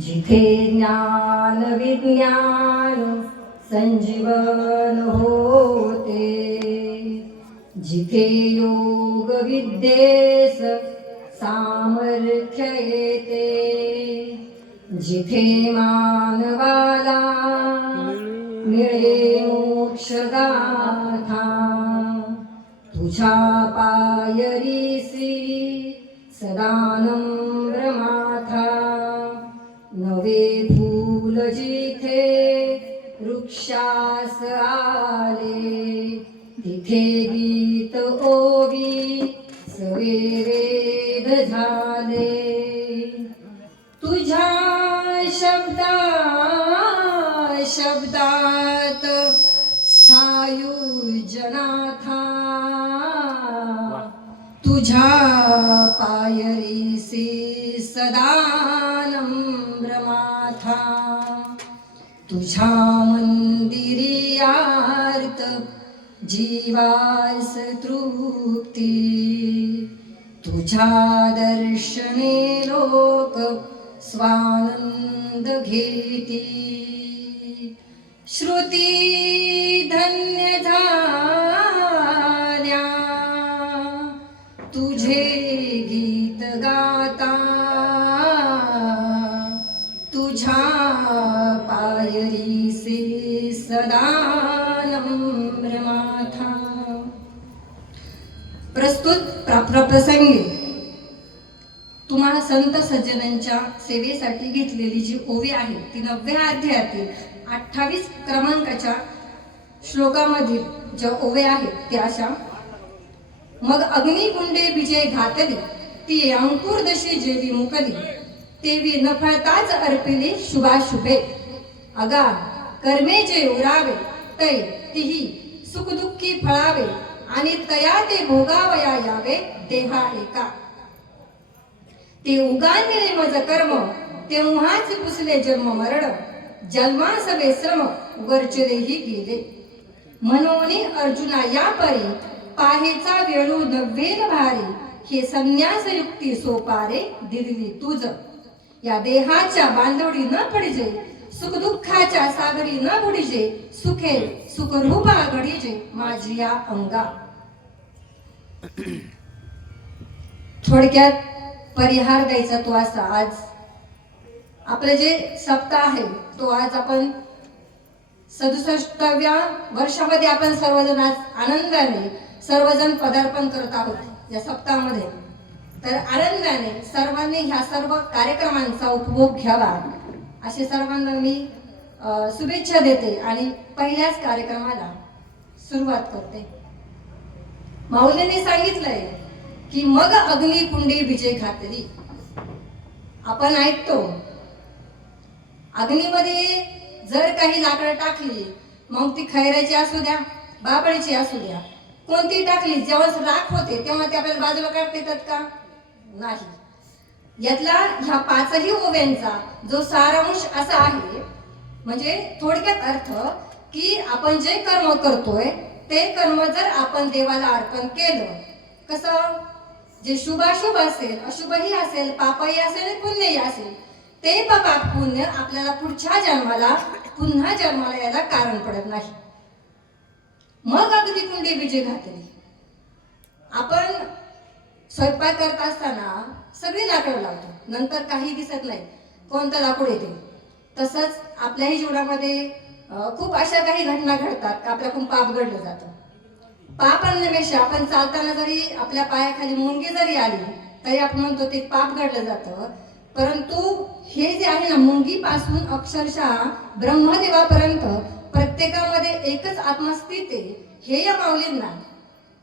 जिथे ज्ञान विज्ञान संजीवन होते, जिथे योग विद्येस सामर्थ्य येते, जिथे मानवाला मिळे मोक्ष गाथा, तुझ्या पायरीसी सदानम्र माथा. नवे फूल जिथे वृक्षास आले, तिथे गीत ओवी सवे वेद झाले. तुझ्या शब्दात सायुजनाथा, तुझ्या पायरीसी सदानम्र माथा. तुझ्या मंदिरी आर्त जीवास तृप्ती, तुझ्या दर्शने लोक स्वानंद घेती. श्रुती धन्य झाल्या तुझे गीत गाता, तुझ्या पायरीसे सदानम्र माथा. प्रस्तुत प्रसंगी तुम्हाला संत सज्जनांच्या सेवेसाठी घेतलेली जी ओवी आहे ती 9व्या अध्यायातील 28 क्रमांकाच्या श्लोकामधील ज्या ओव्या आहेत त्या अशा. मग अग्निकुंडे विजय घातली, ती अंकुरदशी जेवी मुकली, तेवी नफळताच अर्पिली शुभाशुभे. अगा कर्मे जे उरावे, तै तिही सुखदुःखी फळावे, आणि तया ते भोगावया यावे देहा एका. ते उगाळले मज कर्म, तेव्हाच पुसले जन्म मरण, जन्मासवे श्रम वरचरेही गेले. म्हणून अर्जुना या परी पाहेचा वेळू नव्हेन भारी, हे संन्यास युक्ती सोपारे दिली तुझ. या देहाच्या बांधवडी न पडिजे, सुख दुःखाच्या सागरी न बुडिजे, सुखे सुखरूपा घडीजे माझी या अंगा. थोडक्यात परिहार द्यायचा तो असा. आज आपले जे सप्ताह आहे तो आज आपण 67व्या वर्षामध्ये आपण सर्वजण आज आनंदाने सर्वजण पदार्पण करत आहोत या सप्ताहामध्ये. तर आनंदाने सर्वांनी ह्या सर्व कार्यक्रमांचा उपभोग घ्यावा असे सर्वांना मी शुभेच्छा देते आणि पहिल्याच कार्यक्रमाला सुरुवात करते. माऊलीने सांगितलंय की मग अग्निकुंडी विजय घातली. आपण ऐकतो अग्नीमध्ये जर काही लाकडं टाकली, मग ती खैराची असू द्या बाबळीची असू द्या, कोणती टाकली, जेव्हा राख होते तेव्हा ते आपल्याला बाजूला काढता येतात का? नाही. यातला ह्या 5ही ओव्यांचा जो सारांश असा आहे, म्हणजे थोडक्यात अर्थ की आपण जे कर्म करतोय ते कर्म जर आपण देवाला अर्पण केलं, कसं जे शुभाशुभ असेल, अशुभही असेल, पापही असेल, पुण्यही असेल, ते पाप पुण्य आपल्याला पुढच्या जन्माला पुन्हा जन्माला यायला कारण पडत नाही. मग अग्निकुंडी विजय घातली. आपण स्वयंपाक करत असताना सगळी लाकडं लावतो, नंतर काही दिसत नाही कोणतं लाकूड येते. तसंच आपल्याही जीवनामध्ये खूप अशा काही घटना घडतात का आपल्याकडून पाप घडलं जातं. पाप आणण्यापेक्षा आपण चालताना जरी आपल्या पायाखाली मुंगी जरी आली तरी आपण म्हणतो ते पाप घडलं जातं. परंतु हे जे आहे ना, मुंगी पासून अक्षरशः ब्रह्मदेवापर्यंत प्रत्येकामध्ये एकच आत्मा स्थित आहे, हे या माऊलींना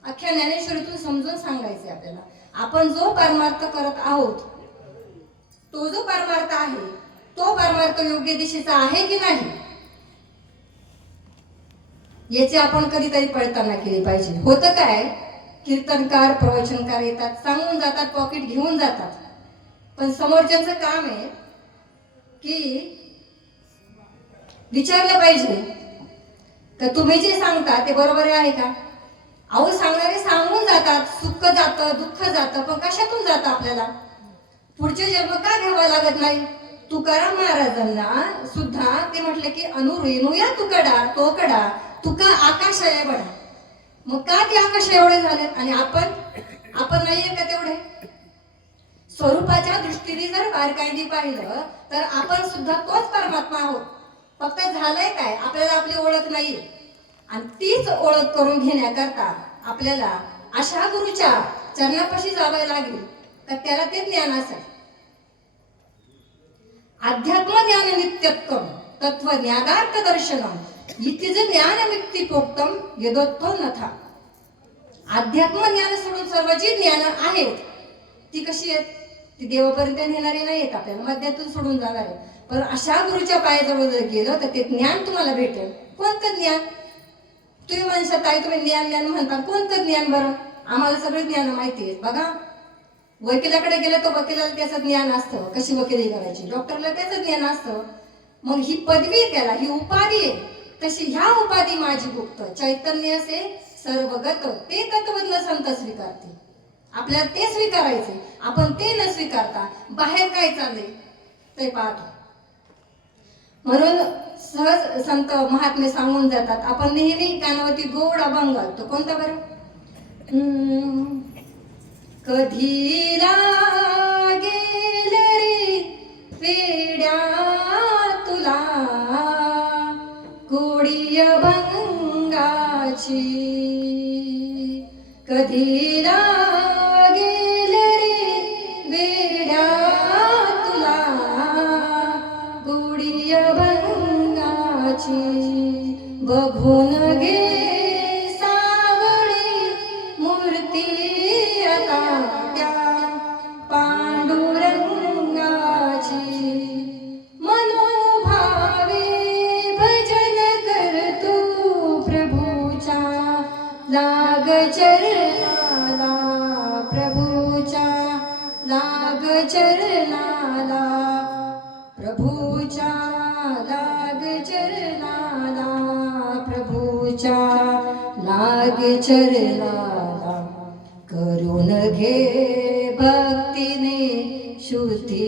अख्ख्या ज्ञानेश्वरीतून समजून सांगायचे आपल्याला. आपण जो परमार्थ करत आहोत, तो जो परमार्थ आहे तो परमार्थ योग्य दिशेचा आहे की नाही याची आपण कधीतरी पडताना केली पाहिजे. होतं काय, कीर्तनकार प्रवचनकार येतात, सांगून जातात, पॉकेट घेऊन जातात, पण समोरच्यांचं काम आहे की विचारलं पाहिजे तर तुम्ही जे सांगता ते बरोबर आहे का. अहो सांगणारे सांगून जातात, सुख जातं दुःख जातं, पण कशातून जातं आपल्याला. पुढचे जन्म का घ्यावा लागत नाही? तुकाराम महाराजांना सुद्धा ते म्हटले की अनुरेणूया तुकडा तोकडा तुका आकाशय बडा. मग का ते आकाश एवढे झाले आणि आपण नाहीये का तेवढे? स्वरूपाच्या दृष्टीने जर बारकाईने पाहिलं तर आपण सुद्धा तोच परमात्मा आहोत. फक्त झालंय काय, आपल्याला आपली ओळख नाहीये. आणि तीच ओळख करून घेण्याकरता आपल्याला अशा गुरुच्या चरणापाशी जावे लागेल तर त्याला ते ज्ञान असेल. अध्यात्म ज्ञान नित्यत्वम तत्व ज्ञानार्थ दर्शनम इतिज ज्ञान मुक्ती प्रोक्तम यदोत्थो नथा. अध्यात्म ज्ञान सोडून सर्व जी ज्ञान आहेत ती कशी आहेत? ती देवापर्यंत नेणारी नाही आहेत, आपल्याला मध्यातून सोडून जाणार आहे. पण अशा गुरुच्या पायाजवळ जर गेलं तर ते ज्ञान तुम्हाला भेटेल. कोणतं ज्ञान? तुम्ही म्हणता ताई तुम्ही ज्ञान ज्ञान म्हणता, कोणतं ज्ञान बरं? आम्हाला सगळे ज्ञान माहिती आहे. बघा, वकिलाकडे गेलं तर वकिलाला त्याचं ज्ञान असतं, कशी वकिली करायची. डॉक्टरला त्याचं ज्ञान असतं. मग ही पदवी त्याला, ही उपाधी आहे. तशी ह्या उपाधी माझी गुप्त चैतन्य असे सर्वगत ते तत्वज्ञ संत स्वीकारते. आपल्याला ते स्वीकारायचे, आपण ते न स्वीकारता बाहेर काय चालले ते पाहतो. म्हणून सहज संत महात्मे सांगून जातात, आपण नेहमी कानावरती गोड अभंग घालतो. कोणता बरं? कधी लागेल रे वेड्या तुला गोडी अभंगाची, कधी लागेल रे वेड्या तुला गोडी अभंगाची. बघून घे सावळी मूर्ती आता त्या पांडुरंगाची, मनोभावे भजन कर तू प्रभूच्या लाग चरणाला, प्रभूच्या लाग चरणाला, प्रभूच्या लाग चरणाला, प्रभूच्या लाग चरणाला. करून घे भक्तीने शुद्धी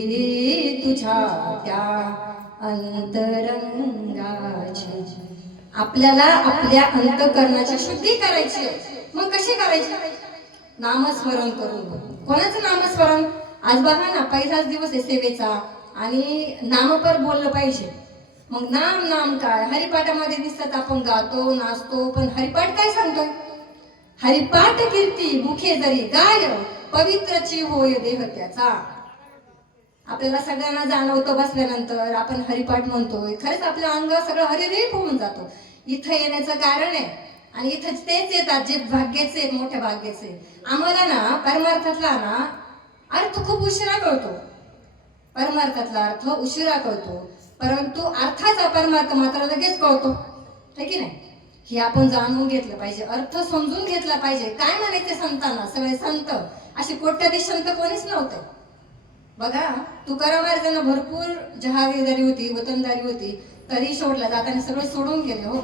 तुझ्या त्या अंतरंगाची. आपल्याला आपल्या अंतकरणाची शुद्धी करायची. मग कशी करायची? नामस्मरण करून. कोणाचं नामस्मरण? आज बघा ना, पहिलाच दिवस आहे सेवेचा आणि नामपर बोललं पाहिजे. मग नाम नाम काय? हरिपाठामध्ये दिसतात आपण गातो नाचतो, पण हरिपाठ काय सांगतोय? हरिपाठ कीर्ती मुखे जरी गाय पवित्रची होय देह त्याचा. आपल्याला सगळ्यांना जाणवतं बसल्यानंतर आपण हरिपाठ म्हणतोय, खरंच आपलं अंग सगळं हरिरीप होऊन जातो. इथं येण्याचं कारण आहे आणि इथं तेच येतात जे भाग्याचे, मोठ्या भाग्याचे. आम्हाला ना परमार्थातला ना अर्थ खूप उशिरा कळतो. परमार्थातला अर्थ उशिरा कळतो, परंतु अर्थाचा परमार्थ मात्र लगेच कळतो, है की नाही? हे आपण जाणून घेतलं पाहिजे, अर्थ समजून घेतला पाहिजे. काय म्हणायचे संतांना? सगळे संत असे कोट्याधीश संत कोणीच नव्हते. बघा, तुकाराम महाराजांना भरपूर जहागीरदारी होती, वतनदारी होती, तरी सोडला जाताना सगळं सोडून गेले. हो,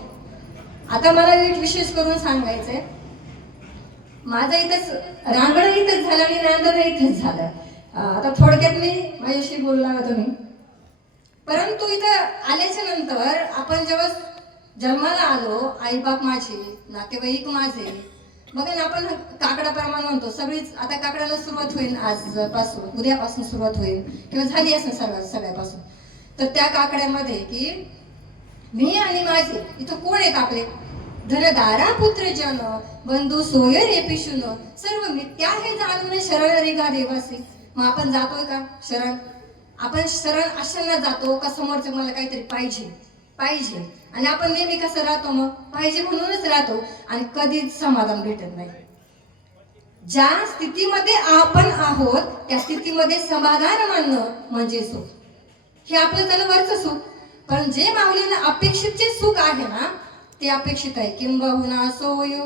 आता मला एक विशेष करून सांगायचंय. माझं इथंच रांगण इथंच झालं आणि नांदण इथंच झालं. आता थोडक्यात मी माझ्याशी बोलणार होतो मी. परंतु इथं आल्याच्या नंतर आपण जेव्हा जन्माला आलो, आईबाप माझे, नातेवाईक माझे, मग आपण काकडाप्रमाणे म्हणतो सगळीच. आता काकडाला सुरुवात होईल आजपासून, उद्यापासून सुरुवात होईल किंवा झाली असेल सगळ्यापासून. तर त्या काकड्यामध्ये की मी आणि माझे इथं कोण आहेत आपले? धनदारा पुत्र जन बंधू सोय रे पिशून सर्व मिथ्या हे जाणून शरण रे गा देवासी. मग आपण जातोय का शरण? आपण शरण अशांना जातो का समोरचं मला काहीतरी पाहिजे आणि आपण नेहमी कसं राहतो? मग पाहिजे म्हणूनच राहतो आणि कधीच समाधान भेटत नाही. ज्या स्थितीमध्ये आपण आहोत त्या स्थितीमध्ये समाधान मानणं म्हणजे सुख. हे आपलं झालं वरचं सुख. पण जे माऊलींना अपेक्षितचे सुख आहे ना ते अपेक्षित आहे. किंबहुना सोय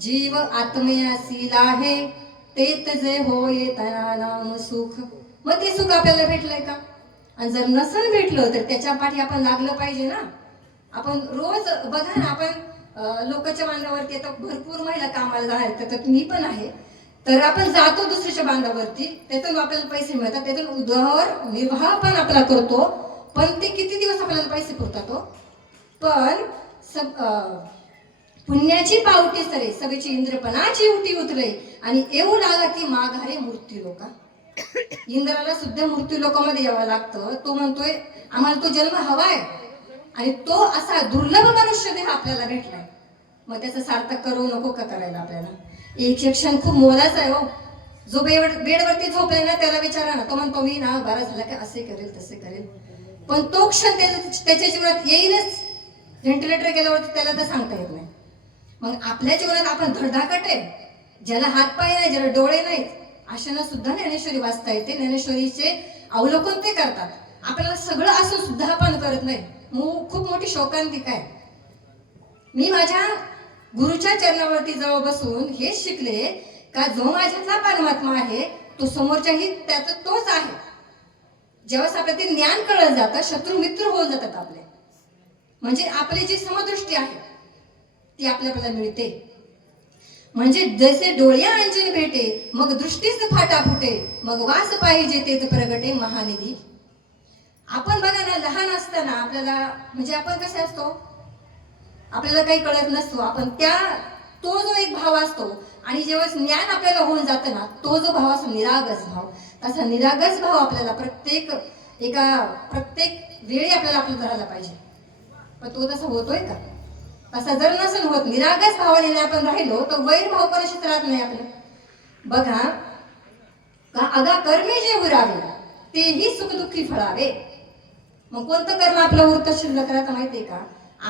जीव आत्मयासील आहे तेत जे होय तना नाम सुख. मग ते सुख आपल्याला भेटलंय का? आणि जर नसन भेटलं तर त्याच्या पाठी आपण लागलं पाहिजे ना. आपण रोज बघा ना, आपण लोकांच्या मांडावरती आता भरपूर महिला कामाला जाणार, तर मी पण आहे. तर आपण जातो दुसऱ्याच्या बांधावरती, त्यातून आपल्याला पैसे मिळतात, त्यातून निर्वाह पण आपला करतो, पण ते किती दिवस आपल्याला पैसे पुरतात हो. पण पुण्याची पावटी सरे सभेची इंद्रपणाची उटी उतरे आणि येऊ लागा ती माघारे मूर्ती लोका. इंद्राला सुद्धा मृत्यू लोकांमध्ये यावं लागतं. तो म्हणतोय आम्हाला तो जन्म हवाय आणि तो असा दुर्लभ मनुष्य देह आपल्याला भेटलाय, मग त्याचं सार्थक करू नको का करायला आपल्याला. एक क्षण खूप मोलाचा आहे हो. जो बेडवरती झोपलाय ना त्याला विचारा ना, तो म्हणतो मी ना बरा झाला की असे करेल तसे करेल, पण तो क्षण त्याच्या जीवनात येईलच. व्हेंटिलेटर गेल्यावरती त्याला तर सांगता येत नाही. मग आपल्या जीवनात आपण धडधाकट आहे, ज्याला हात पाय नाही, ज्याला डोळे नाहीत, अशांना सुद्धा ज्ञानेश्वरी वाचता येते. ज्ञानेश्वरीचे अवलोकन ते करतात. आपल्याला सगळं असून सुद्धा आपण करत नाही, खूप मोठी शोकांतिका आहे. मी माझ्या गुरुच्या चरणावरती जवळ बसून हेच शिकले का जो माझ्यातला परमात्मा आहे तो समोरच्याही त्याचा तोच आहे. जेव्हा आपल्याला ते ज्ञान कळलं जातं, शत्रू मित्र होत जातात आपले. म्हणजे आपली जी समदृष्टी आहे ती आपल्याला मिळते. म्हणजे जसे डोळ्या अंजन भेटे मग दृष्टीच फाटा फुटे, मग वास पाहिजे ते प्रगटे महानिधी. आपण बघा ना, लहान असताना आपल्याला म्हणजे आपण कसे असतो, आपल्याला काही कळत नसतो. आपण तो जो एक भाव असतो आणि जेव्हा ज्ञान आपल्याला होऊन जातं ना, तो जो भाव असतो निरागस भाव, तसा निरागस भाव आपल्याला प्रत्येक वेळी आपल्याला धरायला पाहिजे. पण तो तसा होतोय का? तसा जर नसेल होत, निरागस भावाने आपण राहिलो तर वैर भाव कशाच राहत नाही आपलं. बघा का अगा कर्मे जे उरावे तेही सुखदुःखी फळावे. मग कोणतं कर्म आपलं उरतं शिल्लक राहतं माहितीये का?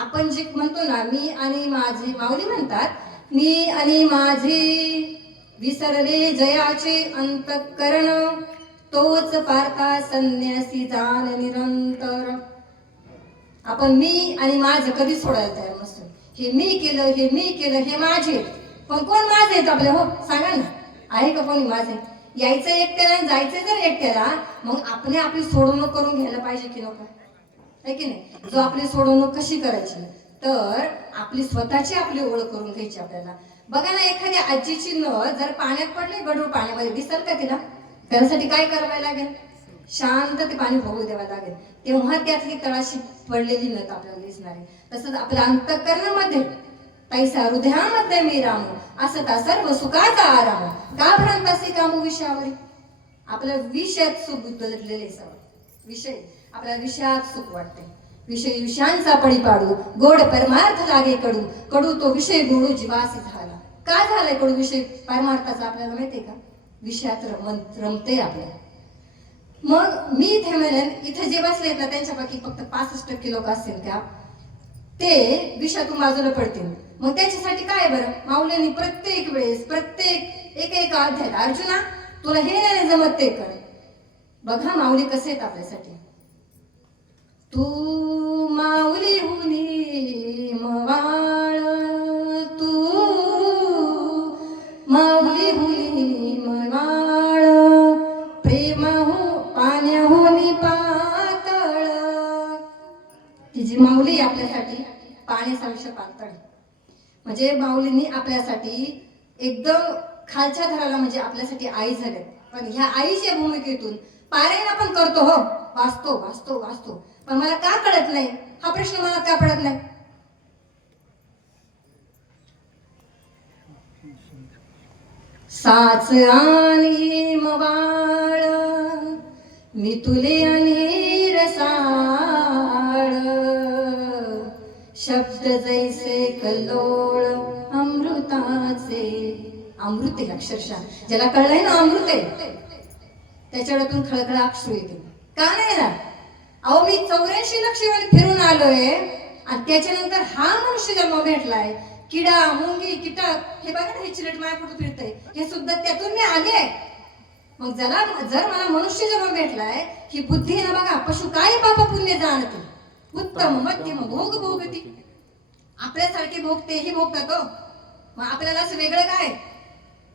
आपण जे म्हणतो ना, मी आणि माझे, माऊली म्हणतात मी आणि माझे विसरले जयाचे अंतःकरण, तोच पारता संन्यासी जाण निरंतर. आपण मी आणि माझं कधी सोडायला तयार नसतो. हे मी केलं हे माझे. पण कोण माझे आहेत आपले हो सांगा ना, आहे का कोणी माझे? यायचं एकट्याला आणि जायचं जर एकट्याला, मग आपली सोडवणूक करून घ्यायला पाहिजे की नको, आहे की नाही? जो आपली सोडवणूक कशी करायची, तर आपली स्वतःची आपली ओळख करून घ्यायची आपल्याला. बघा ना, एखाद्या आजीची नळ जर पाण्यात पडली, गढूळ पाण्यामध्ये, दिसल का तिला? त्यासाठी काय करावं लागेल? शांत ते पाणी भोगू द्यावं लागेल, तेव्हा त्यातली तळाशी पडलेली नत आपल्याला दिसणार आहे. तसंच आपल्या अंतःकरणामध्ये पैसा हृदयामध्ये मी रामू, असता सर्व सुखाचा आराम, का भ्रांतासी कामू विषयावर. आपल्या विषयात सुख दडलेले सवय विषय, आपल्याला विषयात सुख वाटते. विषयांचा पडी पाडू, गोड परमार्थ लागे कडू, कडू तो विषय गोडू जीवासी झाला. का झालाय कडू विषय परमार्थाचा आपल्याला माहितीये का? विषयात रमते आपल्याला. मग मी इथे म्हणेन, इथे जे बसलेत ना त्यांच्यापैकी फक्त 65% लोक असतील का ते विषयातून बाजूला पडतील. मग त्याच्यासाठी काय बरं, माऊलींनी प्रत्येक वेळेस प्रत्येक एक अध्याय, अर्जुना तुला हे नाही जमत ते कर. बघा माऊली कसे आहेत आपल्यासाठी. तू माऊली हुनी मवाळ, तू माऊली हुनी मवाळ, प्रेमाहू पाण्याहूनी पातळ. ती जी माऊली आपल्यासाठी पाण्यासारखं पातळ, म्हणजे माऊलींनी आपल्यासाठी एकदम खालच्या थराला, म्हणजे आपल्यासाठी आई झाल्यात. पण ह्या आईच्या भूमिकेतून पारायण आपण करतो हो, वाचतो, पण मला का कळत नाही हा प्रश्न मला का पडत नाही? साच आणि मवाळ मी तुले आणि रसाळ, शब्द जैसे कल्लोळ अमृताचे. अमृत आहे अक्षरशः, ज्याला कळलंय ना अमृत आहे त्याच्यावरतून खळखळा अक्षर येते. का नाही ना? अहो मी 84 लक्ष फिरून आलोय आणि त्याच्यानंतर हा मनुष्य जन्म भेटलाय. किडा मुंगी कीटक हे बघा ना, हे चिलट माया कुठे फिरतंय, हे सुद्धा त्यातून मी आले. मग जर मला मनुष्य जन्म भेटलाय, ही बुद्धी ना बघा, पशु काय पाप पुण्य जाणते, उत्तम मध्यम भोग भोगती. आपल्यासारखे भोगते ही भोगतात हो. मग आपल्याला असं वेगळं काय?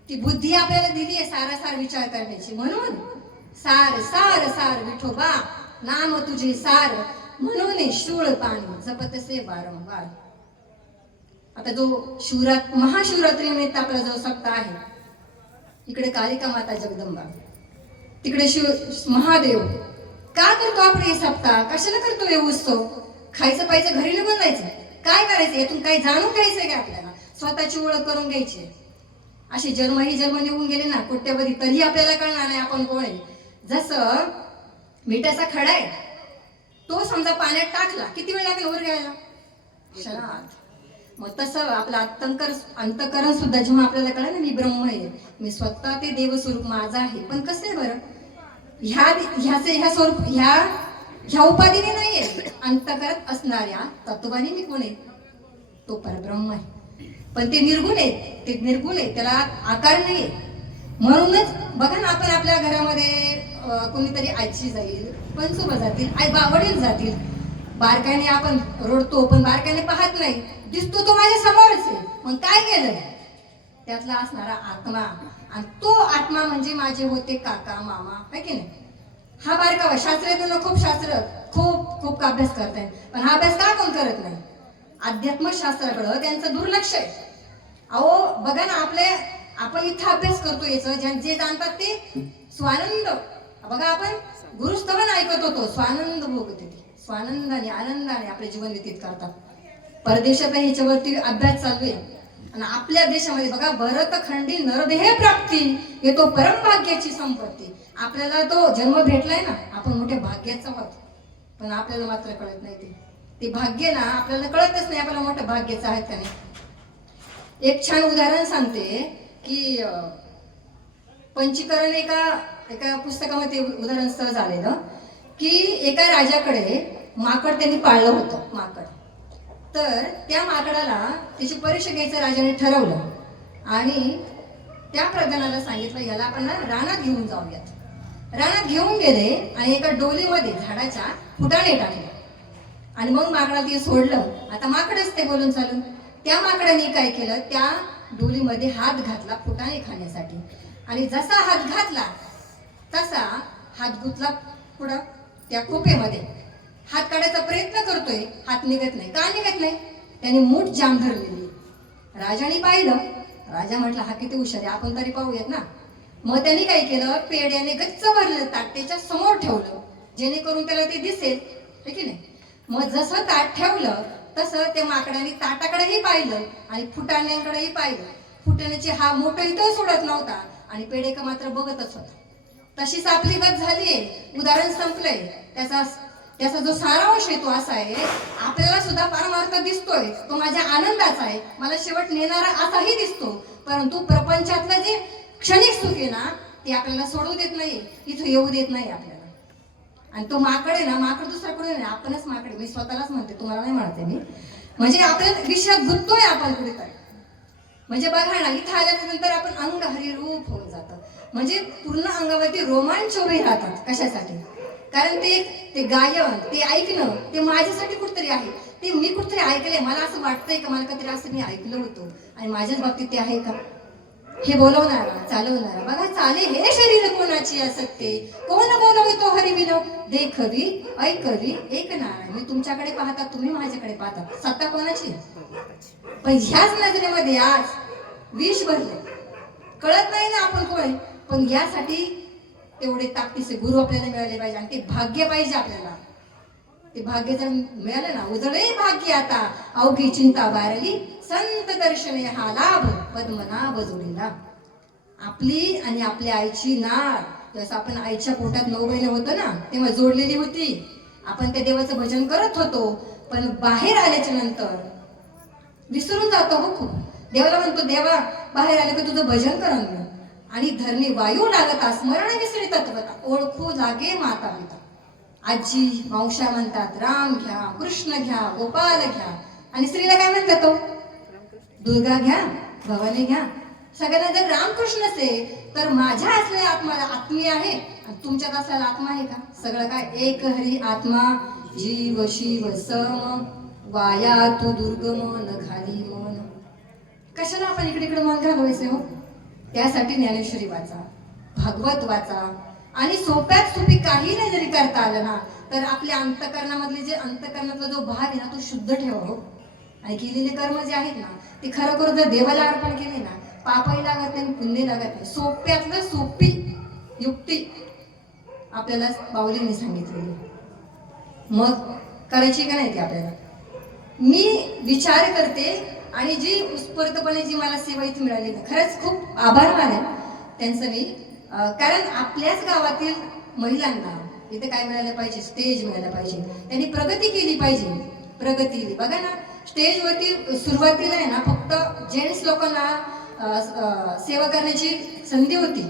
ती बुद्धी आपल्याला दिली आहे सारासार विचार करण्याची. म्हणून सार सार सार विठोबा नाम तुझे सार, म्हणून शूळ पाणी जपतसे वारंवार. आता जो महाशिवरात्री निमित्त आपला जो सप्ताह आहे, इकडे कालिका माता जगदंबा, तिकडे शिव महादेव. का करतो आपण हे सप्ताह? कशाला करतो हे उत्सव? खायचं पायचं घरी निघून जायचं? काय करायचं? यातून काही जाणून घ्यायचंय का आपल्याला? स्वतःची ओळख करून घ्यायची. असे जन्म निघून गेले ना कोट्यवधी, तरी आपल्याला कळणार नाही आपण कोण आहे. जसं मिठाचा खडा आहे, तो समजा पाण्यात टाकला, किती वेळ लागेल वर घ्यायला? क्षणात. मग तसं आपलं अंतकरण सुद्धा जेव्हा आपल्याला कळलं ना, मी ब्रह्म आहे, मी स्वतः ते देवस्वरूप माझं आहे. पण कसं आहे बरं? ह्या उपाधीने नाहीये, अंतकरात असणाऱ्या तत्वाने मी कोण आहे? तो परब्रह्म आहे. पण ते निर्गुण आहे, त्याला आकार नाहीये. म्हणूनच बघा ना, आपण आपल्या घरामध्ये कोणीतरी आजी जाईल, पंचोबा जातील, वडील जातील, बारकाईने आपण रडतो, पण बारकाईने पाहत नाही, दिसतो तो माझ्या समोरच आहे. मग काय केलं? त्यातला असणारा आत्मा, आणि तो आत्मा म्हणजे माझे होते काका मामा, है की नाही? हा बारकावा शास्त्रज्ञ खूप अभ्यास करताय, पण हा अभ्यास का कोण करत नाही? अध्यात्मशास्त्राकडं त्यांचं दुर्लक्ष आहे. अहो बघा ना, आपण इथं अभ्यास करतो याचं, जे जाणतात ते स्वानंद. बघा, आपण गुरुस्तवन ऐकत होतो, स्वानंद भोगते, स्वानंदाने आनंदाने आपले जीवन व्यतीत करतात. परदेशात ह्याच्यावरती अभ्यास चालू आहे. आणि आपल्या देशामध्ये बघा, भरतखंडी नरदेह प्राप्ती हे तो परमभाग्याची संपत्ती. आपल्याला तो जन्म भेटलाय ना, आपण मोठ्या भाग्याचा आहोत, पण आपल्याला मात्र कळत नाही. ते भाग्य ना आपल्याला कळतच नाही, आपल्याला मोठं भाग्याचं आहे का नाही. एक छान उदाहरण सांगते की पंचीकरण एका पुस्तकामध्ये उदाहरण सहज आलेलं की एका राजाकडे माकड त्यांनी पाळलं होतं. माकड, तर त्या माकडाला त्याची परीक्षा घ्यायचं राजाने ठरवलं आणि त्या प्रधानाला सांगितलं, याला आपण रानात घेऊन जाऊयात. रानात घेऊन गेले आणि एका डोलीमध्ये झाडाच्या फुटाणे टाकले आणि मग माकडाला ते सोडलं. आता माकडच ते बोलून चालून, त्या माकडाने काय केलं, त्या डोलीमध्ये हात घातला फुटाणे खाण्यासाठी, आणि जसा हात घातला तसा हात गुतला पुढं त्या खोपेमध्ये. हात काढायचा प्रयत्न करतोय, हात निघत नाही. का निघत नाही? त्याने मूठ जाम धरलेली. राजाने पाहिलं, राजा म्हटलं हा किती हुशार आहे, आपण तरी पाहूयात ना. मग त्यांनी काय केलं, पेड्याने गच्च भरलं ताट त्याच्या समोर ठेवलं, जेणेकरून त्याला ते दिसेल, है की नाही. मग जसं ताट ठेवलं तसं त्या माकडाने ताटाकडेही पाहिलं आणि फुटाण्यांकडेही पाहिलं. फुटाण्याची हा मोठं इथं सोडत नव्हता आणि पेढे मात्र बघतच होता. तशीच आपली गत झालीये. उदाहरण संपलंय. त्याचा जो सारांश आहे तो असा आहे, आपल्याला सुद्धा परमार्थ दिसतोय, तो माझ्या आनंदाचा आहे, मला शेवट नेणारा असाही दिसतो, परंतु प्रपंचातलं जे क्षणिक सुख आहे ना, ते आपल्याला सोडू देत नाही, इथं येऊ देत नाही आपल्याला. आणि तो माकड आहे ना, माकड दुसरा कोणी नाही, आपणच माकड. मी स्वतःलाच म्हणते, तुम्हाला नाही म्हणते मी. म्हणजे आपल्या विषयात गुंततोय आपण कुठेतरी. म्हणजे बघा ना, इथं आल्यानंतर आपण अंग हरिरूप होऊन जातं. म्हणजे पूर्ण अंगावरती रोमांच उभे राहतात. कशासाठी? कारण ते गायन, ते ऐकणं, ते माझ्यासाठी कुठतरी आहे. ते मी कुठतरी ऐकलंय, मला असं वाटतंय का मला कधीतरी असं मी ऐकलं होतं आणि माझ्याच बाबतीत ते आहे का? हे बोलवणारा, चालवणारा. बघा, चाले हे शरीर कोणाची असते, कोण बोलवितो हरिविनो, देखवी ऐकवी एक नारायण. मी तुमच्याकडे पाहता, तुम्ही माझ्याकडे पाहता, सत्ता कोणाची? पण ह्याच नजरेमध्ये आज विष भरले, कळत नाही ना आपण कोण. पण यासाठी तेवढे ताकदीचे गुरु आपल्याला मिळाले पाहिजे आणि ते भाग्य पाहिजे आपल्याला. ते भाग्य जर मिळालं ना, उजळे भाग्य आता अवघी चिंता बारली, संत दर्शने हा लाभ पद्मनाभ जोडीला. आपली आणि आपल्या आईची नाळ, जसं आपण आईच्या पोटात 9 महिने होतं ना, तेव्हा जोडलेली होती. आपण त्या देवाचं भजन करत होतो, पण बाहेर आल्याच्या नंतर विसरून जातो हो खूप. देवाला म्हणतो, देवा बाहेर आलं की तुझं भजन करण आणि धरणी वायू लागता स्मरण विसरी तत्वता, ओळखू लागे माता पिता. आजी मावशा म्हणतात, राम घ्या, कृष्ण घ्या, गोपाल घ्या, आणि स्त्रीला काय म्हणतात तो? दुर्गा घ्या, भवानी घ्या. सगळ्यांना जर रामकृष्ण असेल तर माझ्या असलेल्या आत्मीय आहे आणि तुमच्यात असलेला आत्मा आहे का? सगळं काय एक हरी आत्मा, जीव शिव सम, वाया तू दुर्गम न घाली मन. कशाला आपण इकडे मन घालवायचे हो? त्यासाठी ज्ञानेश्वरी वाचा, भागवत वाचा, आणि सोप्यात सोपी काही नाही जरी करता आलं ना, तर आपल्या अंतकरणामधले जे अंतकरणातला जो भाग आहे ना, तो शुद्ध ठेवा हो. आणि केलेले कर्म जे आहेत ना, ते खरोखर जर देवाला अर्पण केले ना, पापही लागत नाही, पुण्य लागत नाही. सोप्यातलं सोपी युक्ती आपल्याला बाहुलींनी सांगितलेली. मग करायची का नाही ती आपल्याला? मी विचार करते आणि जी उत्स्फूर्तपणे जी मला सेवा इथे मिळाली, खरंच खूप आभार मानेन त्यांचं मी. कारण आपल्याच गावातील महिलांना इथे काय मिळालं पाहिजे, स्टेज मिळायला पाहिजे, त्यांनी प्रगती केली पाहिजे. प्रगती बघा ना, स्टेजवरती सुरुवातीला आहे ना फक्त जेंट्स लोकांना सेवा करण्याची संधी होती,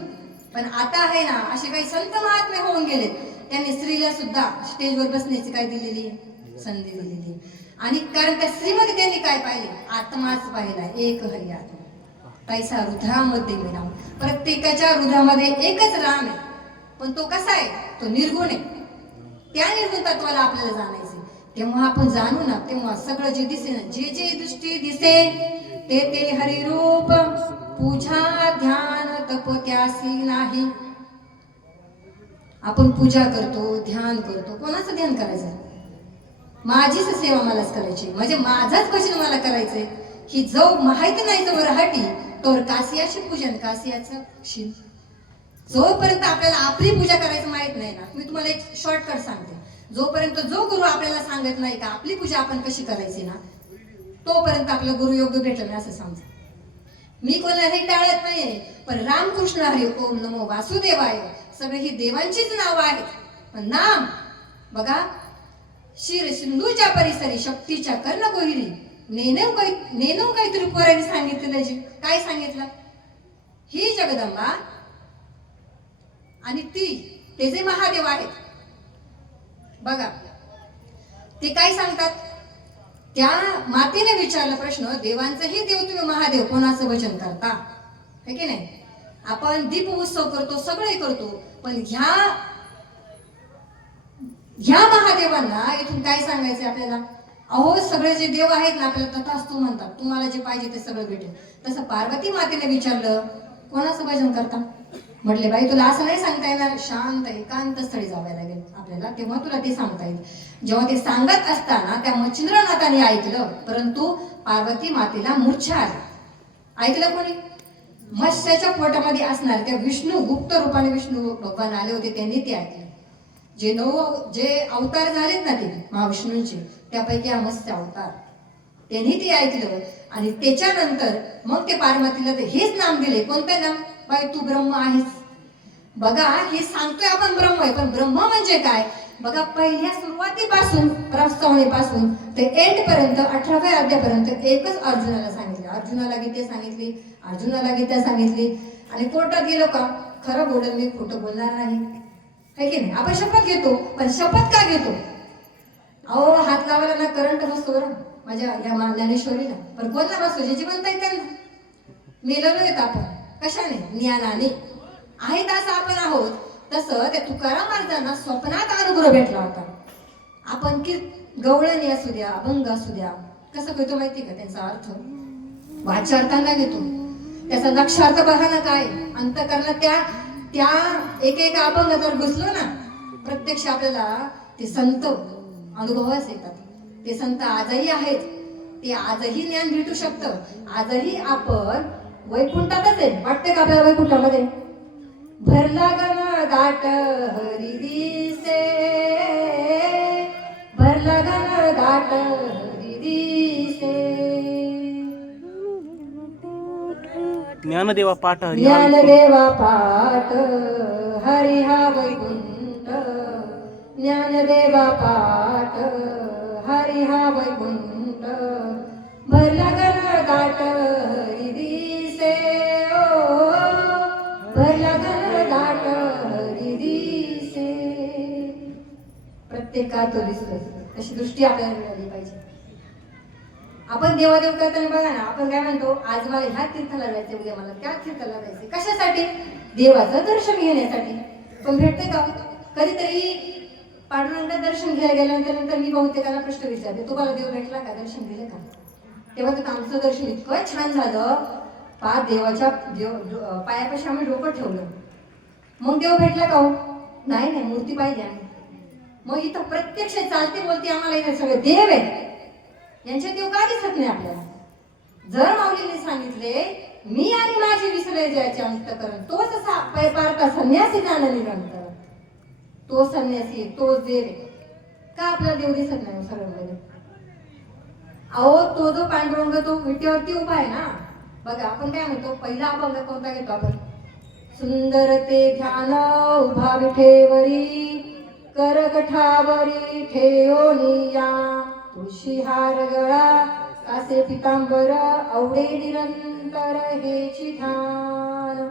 पण आता आहे ना असे काही संत महात्मे होऊन गेले, त्यांनी स्त्रीला सुद्धा स्टेजवर बसण्याची काय दिलेली संधी दिलेली. आणि कारण त्या स्त्रीमध्ये त्यांनी काय पाहिले, आत्माच पाहिला, एक हरी आत्मा तैसा हृदयामध्ये मी राम. प्रत्येकाच्या हृदयामध्ये एकच राम आहे, पण तो कसा आहे, तो निर्गुण आहे. त्या निर्गुण तत्वाला आपल्याला जाणायचं. तेव्हा आपण जाणू ना, तेव्हा सगळं जे दिसे ना, जे जे दृष्टी दिसे ते ते हरिरूप, पूजा ध्यान तप त्यासी नाही. आपण पूजा करतो, ध्यान करतो, कोणाचं ध्यान करायचं? माझीच सेवा मलाच करायची, म्हणजे माझाच भजन मला करायचंय. ही जो माहिती नाही तो रहाटी तोर कासियाची पूजन कासियाचं शील. जोपर्यंत आपल्याला आपली पूजा करायचं माहित नाही ना, मी तुम्हाला एक शॉर्टकट सांगते, जोपर्यंत जो गुरु आपल्याला सांगत नाही का आपली पूजा आपण कशी करायची ना, तोपर्यंत आपला गुरु योग्य भेटत नाही असं समजा. मी कोणालाही टाळत नाहीये, पण रामकृष्ण हरी, ओम नमो वासुदेवाय, सगळे ही देवांचीच नावं आहेत. पण नाम बघा, शिर सिंधूच्या परिसरी शक्तीच्या कर्ण गोहिरी नेनो काहीतरी पोरांनी सांगितलं. काय सांगितलं? ही जगदंबा आणि ते जे महादेव आहेत बघा, ते काय सांगतात. त्या मातेने विचारला प्रश्न, देवांचंही देव तुम्ही महादेव, कोणाचं भजन करता? है की नाही? आपण दीप उत्सव करतो, सगळे करतो, पण ह्या महादेवांना इथून काय सांगायचं आपल्याला? अहो सगळे जे देव आहेत ना आपल्याला तथास्तु म्हणतात, तुम्हाला जे पाहिजे ते सगळं भेटेल. तसं पार्वती मातेने विचारलं, कोणाचं भजन करता? म्हटले बाई तुला असं नाही सांगता येणार, शांत एकांत स्थळी जावं लागेल आपल्याला, तेव्हा तुला ते सांगता येईल. जेव्हा ते सांगत असताना त्या मच्छिंद्रनाथाने ऐकलं, परंतु पार्वती मातेला मूर्छा आली. ऐकलं कोणी? मत्स्याच्या पोटामध्ये असणार त्या विष्णू, गुप्त रूपाने विष्णू भगवान आले होते, त्यांनी ते ऐकलं. जे अवतार झालेत ना ते महाविष्णूंचे, त्यापैकी हा मत्स्य अवतार, त्यांनी ते ऐकलं. आणि त्याच्यानंतर मग ते पार्वतीला हेच नाम दिले. कोणतं नाम? बाई तू ब्रह्म आहेस. बघा हे सांगतोय आपण ब्रह्म आहे, पण ब्रह्म म्हणजे काय बघा, पहिल्या सुरुवातीपासून प्रस्तावनेपासून ते एंड पर्यंत 18व्या अध्यायापर्यंत एकच अर्जुनाला सांगितले. अर्जुनाला गीता सांगितली, अर्जुनाला गीता सांगितली. आणि कोर्टात गेलो का, खरं बोलेल मी, खोटं बोलणार नाही, है की नाही? आपण शपथ घेतो, पण शपथ का घेतो? अहो हात लावायला ना करंट बसतो बरं माझ्या या ज्ञानेश्वरीला, पण कोणला बसतो? जे जिवंत आहे त्यांना. मेलेलो आहेत आपण कशाने? ज्ञानाने. आहेत असं आपण आहोत. तसं त्या तुकाराम महाराजांना स्वप्नात अनुग्रह भेटला होता. आपण की गवळणी असू द्या, अभंग असू द्या, कसं घेतो माहिती का त्यांचा अर्थ? वाचार्थांना घेतो. त्याचा लक्षार्थ बघा ना काय अंतःकरणात त्या एक अभंग जर घुसलो ना, प्रत्यक्ष आपल्याला ते संत अनुभवास येतात. ते संत आजही आहेत, ते आजही ज्ञान भेटू शकतं. आजही आपण वैकुंठातच आहे. वाटते का आपल्याला वैकुंठामध्ये? भरला गण दाट हरी दिसे, भरला गण दाट हरी दिसे. ज्ञानदेवा पाठ हरी, ज्ञानदेवा पाठ हरी हा वैकुंठ, ज्ञानदेवा पाठ हरी हा वैकुंठ. भरला गण दाट हरी दिसे, ओ भरला गण दाट हरी दिसे. प्रत्येकात तो दिसतो. अशी दृष्टी आपल्याला मिळाली पाहिजे. आपण देवादेव करताना बघा ना, आपण काय म्हणतो, आज मला ह्या तीर्थाला जायचं, उद्या मला त्या तीर्थाला जायचं. कशासाठी? देवाचं दर्शन घेण्यासाठी. पण भेटते का? कधीतरी पांडुरंगाचं दर्शन घ्यायला गेल्यानंतर मी बहुतेकाला प्रश्न विचारते, तुम्हाला देव भेटला का? दर्शन दिलं का? तेव्हा तर आमचं दर्शन इतकं छान झालं, देवाच्या पायापाशी आम्ही डोकं ठेवलं. मग देव भेटला का? हो नाही, मूर्ती पाहिजे आम्ही. मग इथं प्रत्यक्ष चालते बोलते आम्हाला इथे सगळे देव आहे, यांच्या देव का दिसत नाही आपल्याला? जर माऊलीने सांगितले मी आणि माझी विसरले ज्याचे अंतकरण तोच असा पारता संन्यासी जाणं निरंतर, तो संन्यासी तोच देव आहे. का आपल्याला देव दिसत नाही सगळ्यांमध्ये? अहो तो जो पांडुरंग तो विटेवरती उभा आहे ना. बघा आपण काय म्हणतो, पहिला अभंग कोणता घेतो आपण? सुंदर ते ध्यान उभा विठेवरी, करगठावरी ठेवनिया, तुळशी हार गळा कासे पितांबर, आवडे निरंतर हेची ध्यान.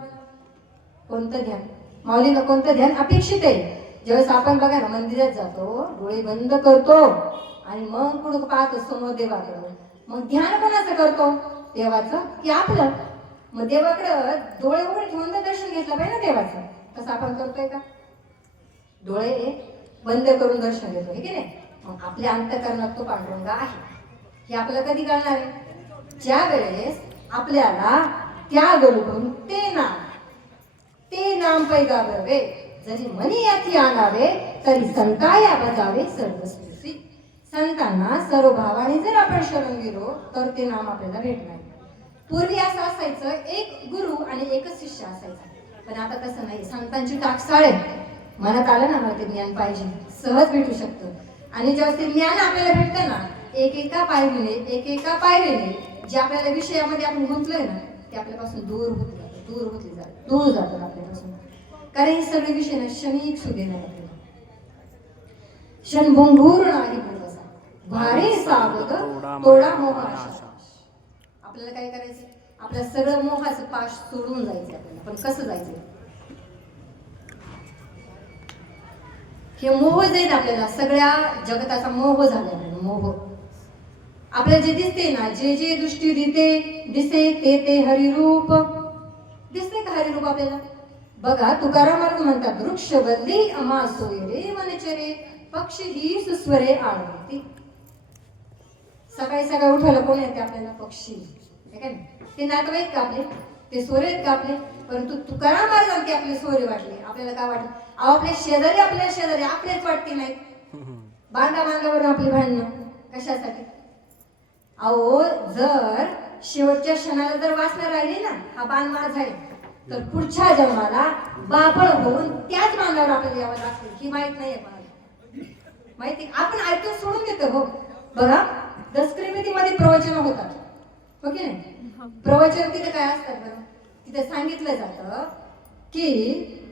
कोणतं ध्यान? माऊलीला कोणतं ध्यान अपेक्षित आहे? ज्यावेळेस आपण बघा ना मंदिरात जातो, डोळे बंद करतो आणि मग पुढे पाहतो समोर देवाकडं, मग ध्यान कोणाचं करतो? देवाचं की आपलं? मग देवाकडं डोळे उघडे ठेवून तर दर्शन घेतलं पाहिजे ना देवाचं. तसं आपण करतोय का? डोळे बंद करून दर्शन घेतो हे की नाही? मग आपल्या अंतःकरणात तो पांडुरंग आहे हे आपल्याला कधी कळणार आहे? ज्या वेळेस आपल्याला त्या गुरुकडून ते नाम पैगावे, जरी मनी याची आणावे तरी संताया बजावे सर्वस्वी. संतांना सर्व भावाने जर आपण शरण गेलो तर ते नाम आपल्याला भेटणार. पूर्वी असं असायचं, एक गुरु आणि एकच शिष्य असायचा. पण आता तसं नाही. संतांची टाकसाळ आहे. मनात आलं ना मला ते ज्ञान पाहिजे, सहज भेटू शकतं. आणि जेव्हा ते ज्ञान आपल्याला भेटतं ना, एकेका पायरीने जे आपल्याला विषयामध्ये आपण गुंतलोय ना ते आपल्यापासून दूर जातात आपल्यापासून. कारण हे सगळे विषय ना क्षणिक सुदे नाही. आपल्याला क्षणभंगूर नाही बसा, भारी सावध तोडा मोह आशा. आपल्याला काय करायचं? आपल्या सगळं मोहाचं पाश सोडून जायचं आपल्याला. पण कसं जायचं? हे मोह जाईल आपल्याला. सगळ्या जगताचा मोह झाला. मोह आपल्याला जे दिसते ना, जे दृष्टी दिसे ते हरिरूप दिसते का? हरिरूप आपल्याला बघा. तुकाराम महाराज म्हणतात, वृक्ष वल्ली अमा सोयरे वनचरे, पक्षी ही सुस्वरे आळवती. सकाळी सकाळी उठायला कोण येते आपल्याला? पक्षी. ते नातेवाईक का आपले? ते सोरे आहेत का आपले? परंतु तुकाराम महाराजांनी आपले सोरे वाटले. आपल्याला काय वाटत? आपल्या शेजारी आपलेच वाटते नाहीत. बांधावरून आपली भांडणं कशासाठी? अहो जर शेवटच्या क्षणाला जर वासना राहिली ना, हा बाण माझा आहे, तर पुढच्या जन्माला बापळ होऊन त्याच बांधावर आपल्याला यावं लागते. ही माहित नाहीये मला. माहिती आपण ऐकून सोडून देतो. हो बघा, दशक्रमितीमध्ये प्रवचन होतात, हो की नाही? प्रवचन तिथे काय असतात बरं? तिथे सांगितलं जातं की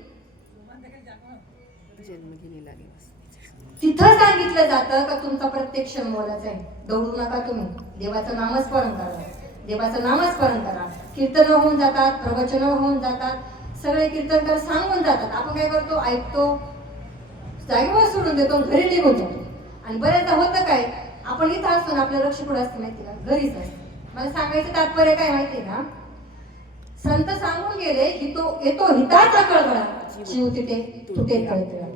तिथं सांगितलं जातं का तुमचा प्रत्येक क्षण मोलाचा आहे. दौडू नका तुम्ही. देवाचं नामस्मरण करा. देवाचं नामस्मरण करा. कीर्तन होऊन जातात, प्रवचन होऊन जातात, सगळे कीर्तनकार सांगून जातात. आपण काय करतो? ऐकतो, जागेवर सोडून देतो, घरी निघून जातो. आणि बऱ्याचदा होतं काय, आपण इथं असतो ना, आपलं लक्ष कुठं असतं माहिती का? घरीच असतं. मला सांगायचं तात्पर्य काय माहितीये का? संत सांगून गेले की तो येतो हिताचा कळकळा, जीव तिथे तुटे कळकळा.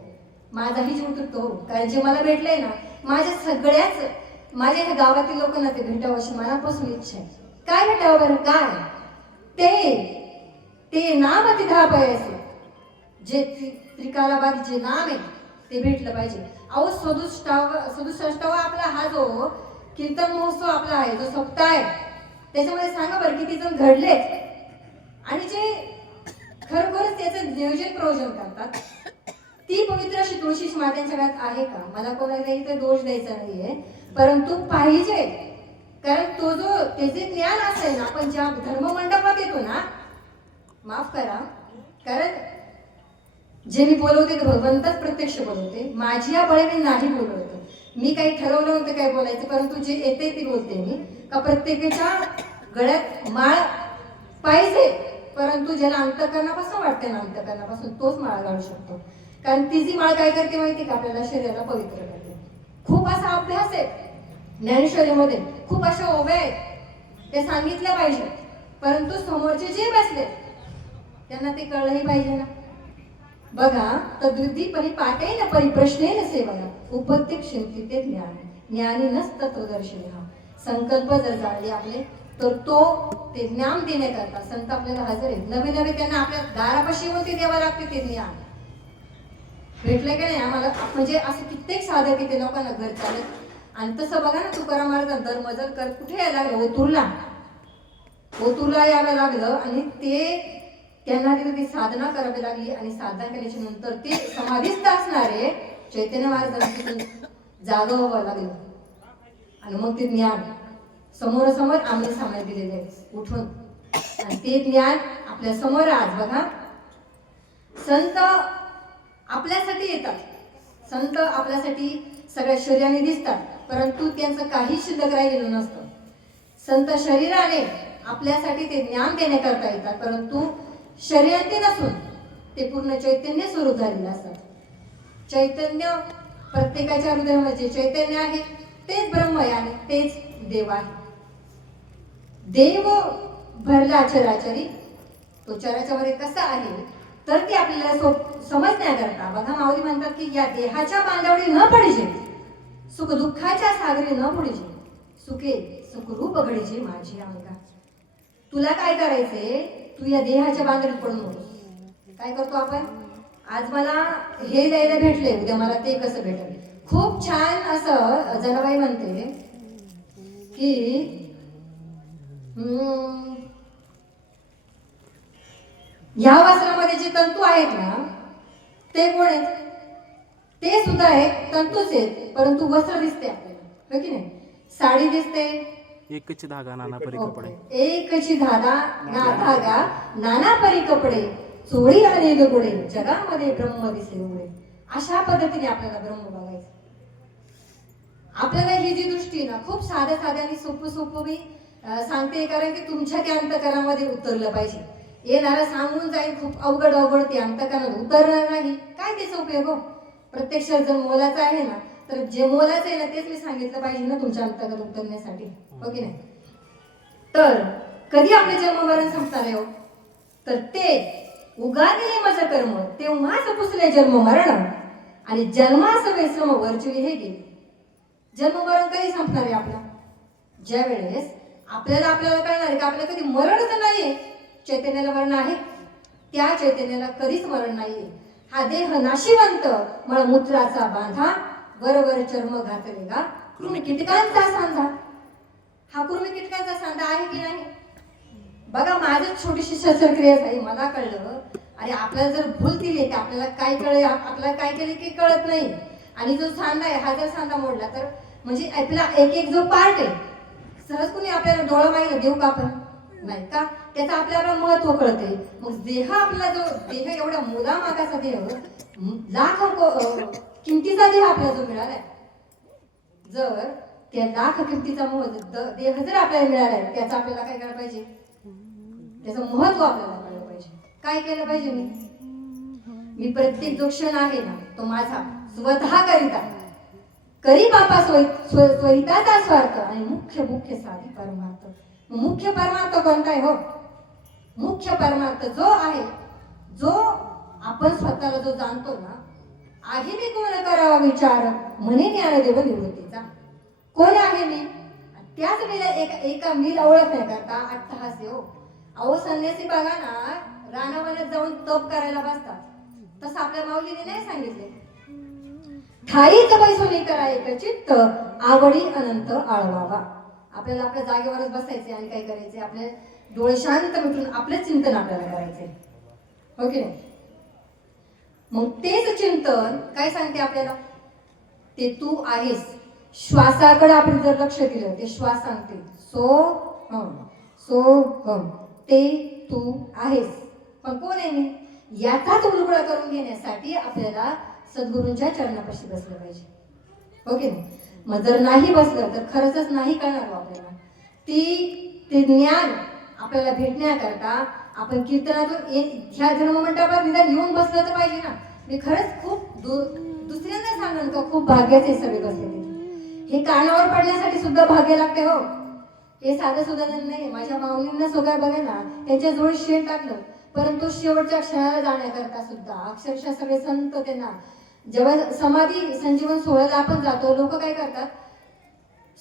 माझाही जीव तुटतो. कारण जे मला भेटलंय ना, माझ्या ह्या गावातील लोकांना ते भेटावं अशी मनापासून इच्छा आहे. काय भेटावं बरं? काय ते नाम तिथा पाहिजे. जे त्रिकालाबाद जे नाम आहे ते भेटलं पाहिजे. अहो 67 आपला हा जो कीर्तन महोत्सव आपला आहे, जो सप्ताह आहे, त्याच्यामध्ये सांगा बरं किती जण घडलेत आणि जे खरोखरच त्याचं नियोजन प्रयोजन करतात. ती पवित्र अशी तुळशीची मात्यांच्या घरात आहे का? मला कोणाला इथे दोष द्यायचा नाहीये, परंतु पाहिजे. कारण तो जो त्याचे ज्ञान असेल ना, आपण ज्या धर्ममंडपात येतो ना, माफ करा, कारण जे मी बोलवते ते भगवंतच प्रत्यक्ष बोलवते. माझी या बळीने नाही बोलवत. मी काही ठरवलं नव्हतं काय बोलायचं, परंतु जे येते ते बोलते मी. का प्रत्येकाच्या गळ्यात माळ पाहिजे, परंतु ज्याला अंतःकरणापासून वाटते ना, अंतःकरणापासून तोच माळ घालू शकतो. कारण ती जी माळ काय करते माहिती का? आपल्याला शरीराला पवित्र करते. खूप असा अभ्यास आहे ज्ञानेश्वरीमध्ये, खूप अशा ओव्या आहेत, ते सांगितल्या पाहिजे. परंतु समोरचे जे बसले त्यांना ते कळलंही पाहिजे ना. बघा, तद्विधीपणे पाठेन परिप्रश्नेन सेवया उपत्यक्षन्ति ते ज्ञान ज्ञानी नस्तत्वदर्शिनी. संकल्प जर जाळले आपले तर तो ते ज्ञान देण्याकरता संत आपल्याला हजर आहेत. नवे त्यांना आपल्या दारापाशी येऊन ते द्यावं लागते. ते ज्ञान भेटलंय का नाही आम्हाला? म्हणजे असं कित्येक साधक आहे ते लोकांना घर चालत. आणि तसं बघा ना, तुकाराम महाराज दर मजल कर कुठे यायला लागले? ओतूरला. ओतूला यावं लागलं आणि ते त्यांना तिथे ती साधना करावी लागली आणि साधना केल्याच्या नंतर ते समाधीस्थ असणारे चैतन्य महाराजांना तिथून जागं व्हावं लागलं आणि मग ते ज्ञान समोरासमोर आम्ही सामने दिलेले उठून आणि ते ज्ञान आपल्या समोर आज बघा. संत आपल्यासाठी येतात, संत आपल्यासाठी सगळ्या शरीराने दिसतात, परंतु त्यांचं काही शिल्लक राहिलेलं नसतं. संत शरीराने आपल्यासाठी ते ज्ञान देण्याकरता येतात, परंतु शरीरांती नसून ते पूर्ण चैतन्य स्वरूप झालेलं असतात. चैतन्य प्रत्येकाच्या हृदयामध्ये चैतन्य आहे तेच ब्रह्म आहे आणि तेच देव आहे. देव भरला चराचरी, तो चराचरामध्ये कसा आहे तर ते आपल्याला समजण्याकरता बघा माऊली म्हणतात की या देहाच्या बांधावडी न पडिजे, सुख दुःखाच्या सागरी न बुडिजे, सुखे सुखरूप घडीजे माझी अंगा. तुला काय करायचंय, तू या देहाच्या बांधडीत पडू नकोस. काय करतो आपण, आज मला हे द्यायला भेटले उद्या मला ते कसं भेटेल. खूप छान असं जनाबाई म्हणते की या वस्त्रामध्ये जे तंतू आहेत ना ते कोण आहेत, ते सुद्धा एक तंतूच आहेत, परंतु वस्त्र दिसते आपल्याला, हो की नाही. साडी दिसते, एकची धागा नाना परी कपडे, एकची धागा नाना परी कपडे, चोळी अनेक गुडे, जगामध्ये ब्रह्म दिसे उघडे. अशा पद्धतीने आपल्याला ब्रह्म बघायचं. आपल्याला ही जी दृष्टी ना खूप साध्या साध्या आणि सोपं मी सांगते, कारण की तुमच्या त्या अंतकरणामध्ये उतरलं पाहिजे. येणारा सांगून जाईल खूप अवघड ते अंतकरणात उतरणार नाही, काय त्याचा उपयोग हो. प्रत्यक्ष जर मोलाचं आहे ना तर जे मोलाचं आहे ना तेच मी सांगितलं पाहिजे ना तुमच्या अंतकरणात उतरण्यासाठी, हो की नाही. तर कधी आपले जन्ममरण संपणार आहे हो, तर ते उगादिले माझं कर्म तेव्हाच पुसले जन्म मरण आणि जन्मासवे श्रम वर्चुली हे गेले. जन्ममरण कधी संपणार आहे आपला, ज्या वेळेस आपल्याला कळणार आहे की आपल्याला कधी मरणच नाहीये. चैतन्याला मरण आहे, त्या चैतन्याला कधीच मरण नाहीये. हा देह नाशिवंत मळमूत्राचा बांधा, वरवर चर्म घातले गा कृमी कीटकांचा सांधा. हा कृमी कीटकांचा सांधा आहे की नाही. बघा माझं छोटीशी शस्त्रक्रिया झाली, मला कळलं आणि आपल्याला जर भूल दिली की आपल्याला काय कळेल, आपल्याला काय केले की कळत नाही. आणि जो सांधा आहे हा जर सांधा मोडला तर म्हणजे आपला एक जो पार्ट आहे, सहज कुणी आपल्याला डोळा माहिला देऊ का आपण नाही का, त्याचं आपल्याला महत्व कळते. मग देह आपला जो देह एवढा मुलामागाचा देह, लाख किमतीचा देह आपल्याला जो मिळालाय, जर त्या लाख किमतीचा देह जर आपल्याला मिळालाय त्याचं आपल्याला काय करायला पाहिजे, त्याचं महत्व आपल्याला कळलं पाहिजे. काय केलं पाहिजे, मी प्रत्येक जो क्षण आहे ना तो माझा स्वतः करिता करी बापा स्वहिताचा स्वार्थ आणि मुख्य साधी परमार्थ. मुख्य परमार्थ कोणता आहे हो, मुख्य परमार्थ जो आहे, जो आपण स्वतःला जो जाणतो ना, आहे मी कोण करावा विचार म्हणे ज्ञानदेव निवृत्तीचा. कोण आहे मी, त्याच मीला एका मीला ओळखण्याकरता अट्टहास्य हो. अहो संन्यासी बघा ना रानावनात जाऊन तप करायला बसतात, तसं आपल्या माऊलीने नाही सांगितले. ठाईच बैसोनी करा एक चित्त आवडी अनंत आळवावा. आपल्याला आपल्या जागेवरच बसायचे आणि काय करायचे, आपले डोळे शांत मिटून आपले चिंतन आपल्याला करायचे, हो की नाही. मग तेच चिंतन काय सांगते आपल्याला, ते तू आहेस. श्वासाकडे आपण जर लक्ष दिलं ते श्वास सांगते सो हम ते तू आहेस. पण कोण आहे मी, याचाच उलगडा करून घेण्यासाठी आपल्याला सद्गुरूंच्या चरणापाशी बसलं पाहिजे, हो की नाही. मग जर नाही बसलं तर खरंच नाही कळणार आपल्याला. ते ज्ञान आपल्याला भेटण्याकरता आपण कीर्तनातून ह्या धर्ममंडपात निदान येऊन बसलं तर पाहिजे ना. मी खरंच खूप दुसऱ्यांना सांगेन का खूप भाग्याचे सगळे बसलेले. हे कानावर पडण्यासाठी सुद्धा भाग्य लागते हो, हे साधं सुद्धा नाही. माझ्या माऊलींना सुद्धा बघा ना त्यांच्या जवळ शेण टाकलं, परंतु शेवटच्या क्षणाला जाण्याकरता सुद्धा अक्षरशः सगळे संत त्यांना जेव्हा समाधी संजीवन सोहळ्याला आपण जातो, लोक काय करतात,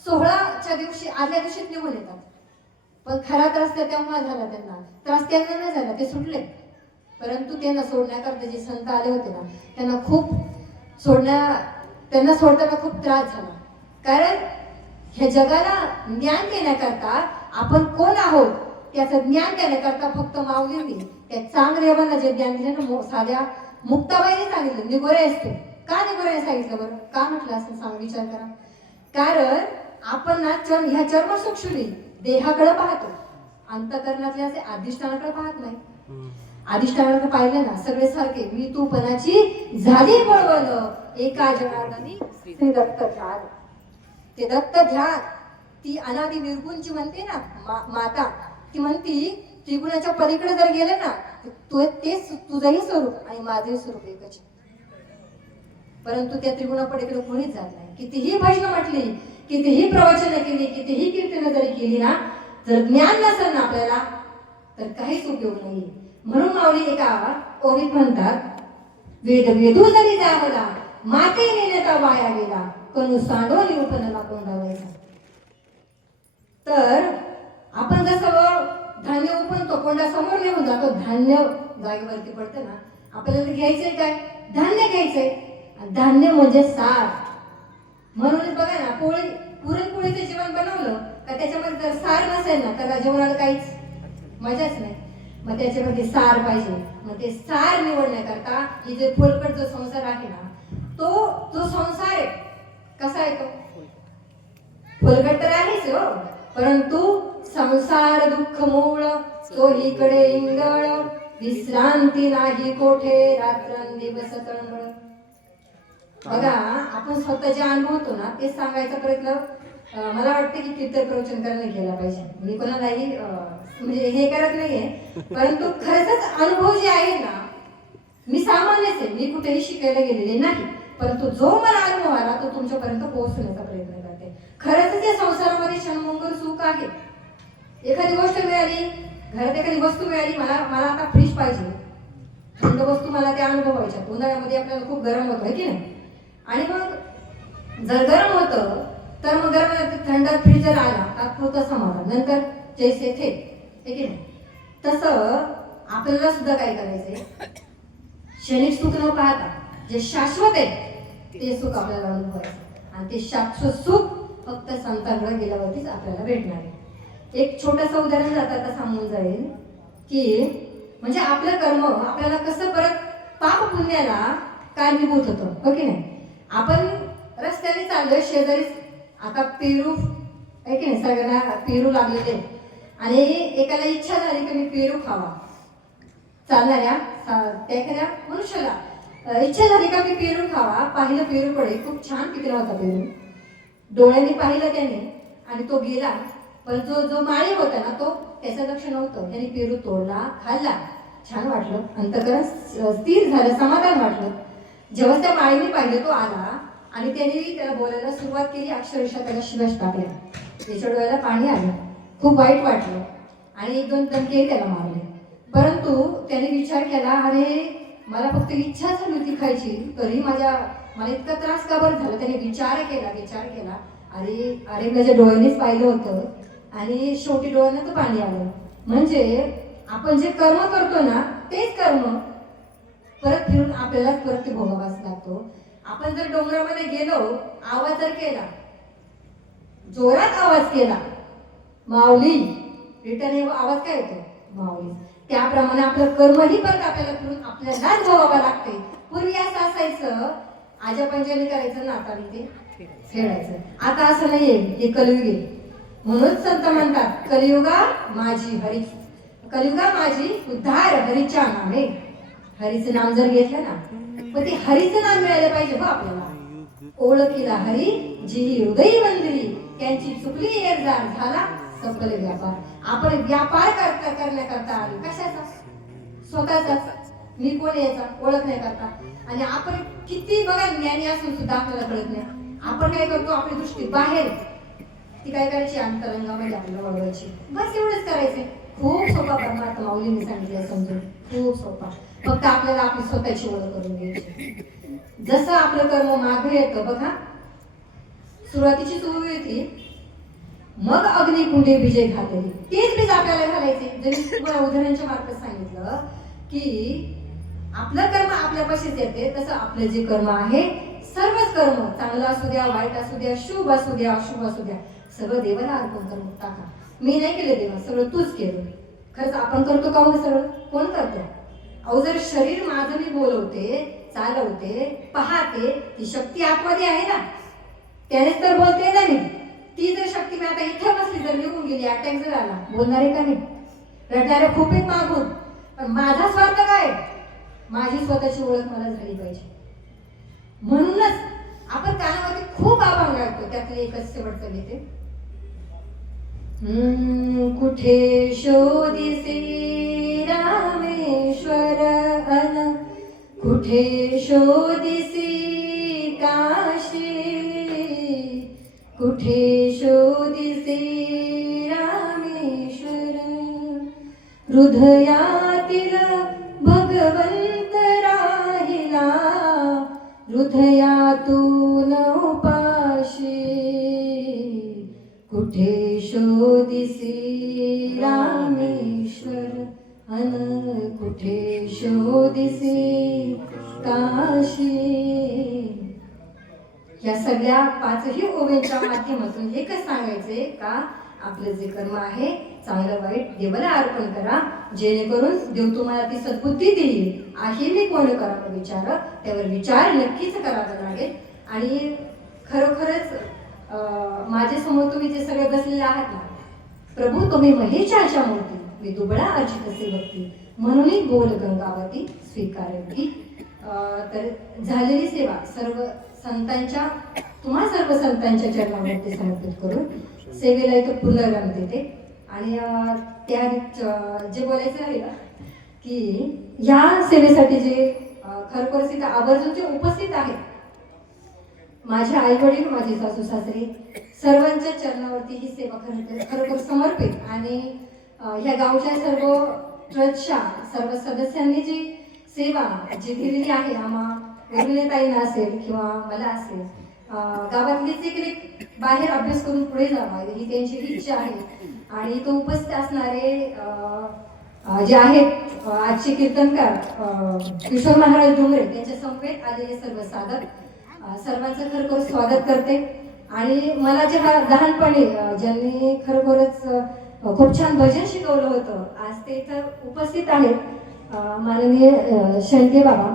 सोहळाच्या दिवशी आदल्या दिवशीच निघून येतात. पण खरा त्रास तेव्हा झाला, त्यांना त्रास त्यांना नाही झाला, ते सुटले. परंतु त्यांना सोडण्याकरता जे संत आले होते ना त्यांना सोडताना खूप त्रास झाला. कारण ह्या जगाला ज्ञान देण्याकरता आपण कोण आहोत त्याचं ज्ञान देण्याकरता फक्त माऊलींनी त्या चांगदेवांना जे ज्ञान दिले ना, साध्या मुक्ताबाईने सांगितलं निगोरे असतो. का निगोरे सांगितलं बरं? का म्हटलं असं सांग, विचार करा. कारण आपण ना ह्या चर्मचक्षुने देहाकडे पाहतो, अंतकरणातले असे अधिष्ठानाकडे पाहत नाही. अधिष्ठानाकडे पाहिले ना सगळे सारखे मी तू पणाची झाली बळवल एका जनार्दनी श्री दत्त ध्यान. ते दत्त ध्यान ती अनादि निर्गुणची म्हणते ना माता, ती म्हणती त्रिगुणाच्या पलीकडे जर गेले ना तेच तुझंही स्वरूप आणि माझंही स्वरूप एकच. परंतु त्या त्रिगुणापलीकडे कोणीच जात नाही. कितीही भजन म्हटली, कितीही प्रवचन केली, कितीही कीर्तन जरी केली ना, जर ज्ञान नसेल ना आपल्याला तर काहीच उपयोग नाही. म्हणून माऊली एका ओवीत म्हणतात, वेद वेदू जरी जावला माते नेण्याचा वाया गेला कणू सांडोनी उपनला कोंडावायचा. तर आपण जसं धान्य उपनतो, कोंडा समोर घेऊन जातो, धान्य जागेवरती पडतं ना, आपल्याला घ्यायचंय काय? धान्य घ्यायचंय. धान्य म्हणजे सार. म्हणून बघा ना, पुरणपोळीचं जेवण बनवलं का त्याच्यामध्ये जर सार नसेल ना तर जेवणाला काहीच मजाच नाही. मग त्याच्यामध्ये सार पाहिजे. मग ते सार निवडण्याकरता ही जे फुलकट जो संसार आहे ना, तो जो संसार आहे कसा आहे? तो फुलकट तर आहेच हो, परंतु संसार दुःख मूळ तो इकडे इंगळ विश्रांती नाही कोठे रात्रंदिवस तळमळ. बघा आपण स्वतः जे अनुभवतो ना ते सांगायचा प्रयत्न मला वाटतं की कीर्तन प्रवचन करायला केला पाहिजे. मी कोणालाही म्हणजे हे करत नाहीये, परंतु खरंच अनुभव जे आहे ना, मी सामान्यच आहे, मी कुठेही शिकायला गेलेले नाही, परंतु जो मला अनुभव आला तो तुमच्यापर्यंत पोहोचण्याचा प्रयत्न करते. खरंच या संसारामध्ये क्षणभंगुर सुख आहे. एखादी गोष्ट मिळाली, घरात एखादी वस्तू मिळाली, मला आता फ्रीज पाहिजे, थंड वस्तू मला त्या अनुभवायच्या. उन्हाळ्यामध्ये आपल्याला खूप गरम होतं की नाही, आणि मग जर गरम होतं तर मग गरम थंड फ्रीज जर आला तात्पुरता समाधान, नंतर जैसे थे, हे की नाही. तसं आपल्याला सुद्धा काय करायचंय, क्षणिक सुख न पाहता जे शाश्वत आहे ते सुख आपल्याला अनुभवायचं. आणि ते शाश्वत सुख फक्त संतांकडे गेल्यावरतीच आपल्याला भेटणार आहे. एक छोटंसं उदाहरण जाता सांगून जाईल की म्हणजे आपलं कर्म आपल्याला कसं परत पाप पुण्याला कारणीभूत होतं, हो की नाही. आपण रस्त्याने चाललोय, शेजारी आता पेरू आहे की नाही, सगळ्यांना पेरू लागलेले, आणि एकाला इच्छा झाली की मी पेरू खावा. चालणाऱ्या त्या एखाद्या मनुष्याला इच्छा झाली का मी पेरू खावा. पाहिलं पेरूकडे, खूप छान पिकला होता पेरू, डोळ्यांनी पाहिलं त्याने आणि तो गेला. पण जो माळी होता ना तो त्याचं लक्ष नव्हतं. त्याने पेरू तोडला, खाल्ला, छान वाटलं, अंतःकरण स्थिर झालं, समाधान वाटलं. जेव्हा त्या माळीने पाहिलं तो आला आणि त्याने त्याला बोलायला सुरुवात केली, अक्षरशः त्याला शिवाश टाकल्या. त्याच्या डोळ्याला पाणी आलं, खूप वाईट वाटलं आणि 1-2 दणके त्याला मारले. परंतु त्याने विचार केला, अरे मला फक्त इच्छा झाली होती खायची, तरी मला इतका त्रास का बरं झाला. त्याने विचार केला, अरे माझ्या डोळ्यानेच पाहिलं होतं आणि शेवटी डोळ्यांना तर पाणी आलं. म्हणजे आपण जे कर्म करतो ना तेच कर्म परत फिरून आपल्याला परत ते भोगावाच लागतो. आपण जर डोंगरामध्ये गेलो, आवाज जर केला, जोरात आवाज केला माऊली, रिटर्न आवाज काय होतो? माऊली. त्याप्रमाणे आपलं कर्मही परत आपल्याला फिरून आपल्यालाच भोगावं लागते. पूर्वी असं असायचं, आजा पंजाने करायचं, नाताने ते फेडायचं. आता असं नाहीये, हे कलियुग आहे. म्हणून संत म्हणतात, कलियुगा माझी उद्धार हरीच्या नामे. हरीचं नाम जर घेतलं ना, पण ते हरीचं नाम मिळालं पाहिजे हो आपल्याला. ओळखीला हरी जी हृदयी मंदिरी, त्यांची चुकली एकजार झाला सफल व्यापार. आपण व्यापार करण्याकरता आलो, कशाचा? स्वतःचाच. मी कोण याचा ओळख नाही करता. आणि आपण किती बघा ज्ञानी असून सुद्धा आपल्याला कळत नाही. आपण काय करतो, आपली दृष्टी बाहेर, ती काय करायची, अंतरंगामध्ये आपल्याला वळवायची. बस एवढंच करायचंय. खूप सोपा परमार्थ माऊलींनी सांगितलं, समजून खूप सोपा. फक्त आपल्याला आपली स्वतःची ओळख करून घ्यायची. जसं आपलं कर्म मागे येतं बघा, सुरुवातीची सुरू येते, मग अग्निकुंडे विजय घातली, तेच बीज आपल्याला घालायचे. जरी तुम्हाला उदाहरणाच्या मार्फत सांगितलं की आपलं कर्म आपल्यापाशीच येते, तसं आपलं जे कर्म आहे, सर्वच कर्म, चांगलं असू द्या, वाईट असू द्या, शुभ असू द्या, अशुभ असू द्या, सगळं देवाला अर्पण करून टाका. मी नाही केलं देवा, सगळं तूच केलं. खरंच आपण करतो का हो सरळ? कोण करतो? अहो जर शरीर माझं मी बोलवते, चालवते, पाहते, ती शक्ती आतमध्ये आहे ना, त्यानेच तर बोलते ना मी. ती जर शक्ती मी आता इथे बसली जर निघून गेली, अटॅक जर आला, बोलणार आहे का मी? रडणारे खूप आहेत मागून, पण माझा स्वार्थ काय? माझी स्वतःची ओळख मला झाली पाहिजे. म्हणूनच आपण कानावरती खूप अभंग ऐकतो, त्यातले एकच शेवटचं घेते. कुठे शोधिसे रामेश्वर अन कुठे शोधिसे काशी, कुठे शोधिसे रामेश्वर, हृदयातील भगवंत राहिला, हृदयातून उपाशी, कुठे शोधिसे रामेश्वर अन कुठे शोधिसे काशी. या सगळ्या पाचही ओव्यांच्या माध्यमातून एकच सांगायचंय का आपलं जे कर्म आहे चांगलं वाईट देवाला अर्पण करा, जेणेकरून देव तुम्हाला ती सद्बुद्धी देईल. आहे मी कोण करावं विचार, त्यावर विचार नक्कीच करावा लागेल. आणि खरोखरच माझ्या समोर तुम्ही जे सगळे बसलेले आहात ना, प्रभू तुम्ही महेच्या अशा मूर्ती, मी दुबळा अर्चित असे भक्ती, म्हणूनही बोल गंगावती स्वीकारती. तर झालेली सेवा सर्व संतांच्या, तुम्हा सर्व संतांच्या चरणावरती समर्पित करून सेवेला इथं पुनर्विराम देते. आणि त्या जे बोलायचं राहिलं की या सेवेसाठी जे खरोखरच इथं आवर्जून जे उपस्थित आहेत, माझे आई वडील, माझे सासू सासरे, सर्वांच्या चरणावरती ही सेवा खरोखर समर्पित. आणि ह्या गावच्या सर्व ट्रस्टच्या सर्व सदस्यांनी जी सेवा जी दिलेली आहे, आम्हा ताईंना असेल किंवा मला असेल, गावातलीच देखील बाहेर अभ्यास करून पुढे जावा ही त्यांची इच्छा आहे. आणि तो उपस्थित असणारे जे आहेत आजचे कीर्तनकार किशोर महाराज डोंगरे, त्यांच्या समवेत आलेले सर्व साधक, सर्वांचं खरोखर स्वागत करते. आणि मला जे लहानपणी ज्यांनी खरोखरच खूप छान भजन शिकवलं होतं, आज ते इथं उपस्थित आहेत, माननीय शेळके बाबा,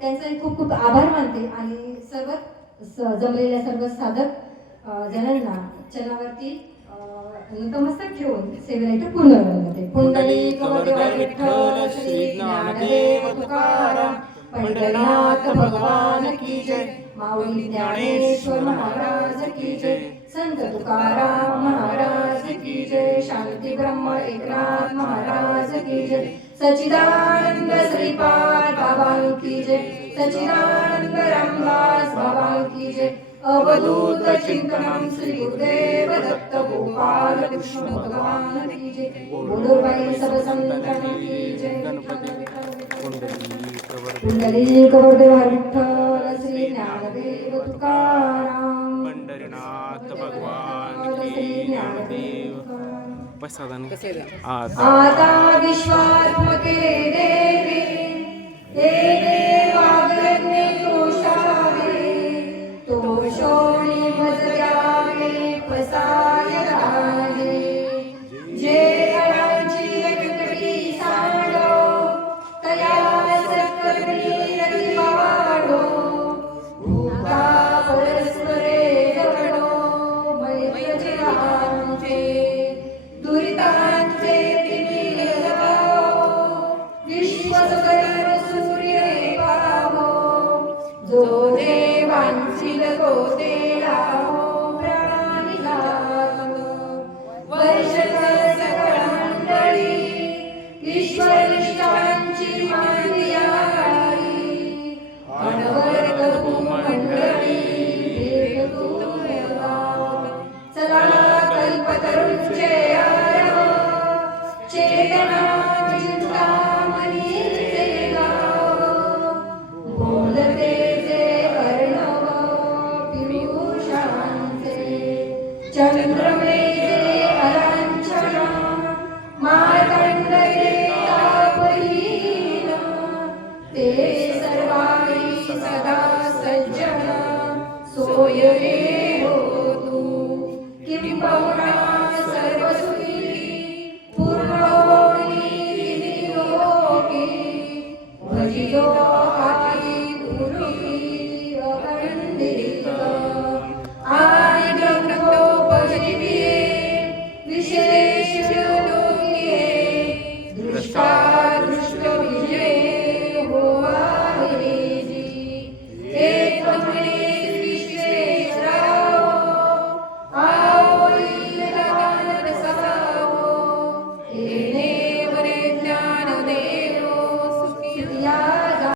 त्यांचाही खूप खूप आभार मानते. आणि सर्व जमलेल्या सर्व साधक जणांना चरणावरती नतमस्तक ठेवून सेवेला इथं पूर्ण करते. पुंडलिक विठ्ठल श्री ज्ञानदेव तुकाराम पंढरीनाथ भगवान की जय, माऊली ज्ञानेश्वर महाराज की जय, संत तुकाराम महाराज की जय, शांती ब्रह्म एकनाथ महाराज की जय, सच्चिदानंद श्रीपाद बाबा की जय, सच्चिदानंद रामदास बाबा की जय, अवधूत चिंतनम श्री गुरुदेव दत्त गोपाल कृष्ण भगवान की जय, बोलो भाई सब संतन की जय. पुंडलिक वरदेव विठ्ठल श्री ज्ञानदेव तुकाराम पंढरीनाथ भगवान की ज्ञानदेव. आता विश्वात्मके देवी हे देवाग्रज्ञे तोषावे, तोषोणी मजल्याने पसाय राणे, जे अडांची विकटी सांडो तया सकर्णी रती वाढो, भूता परस्परे जगडो मैत्र जीवांचे, दुरितांचे तिमिर लगावो, विश्वसुगर सूर्य पावो, जो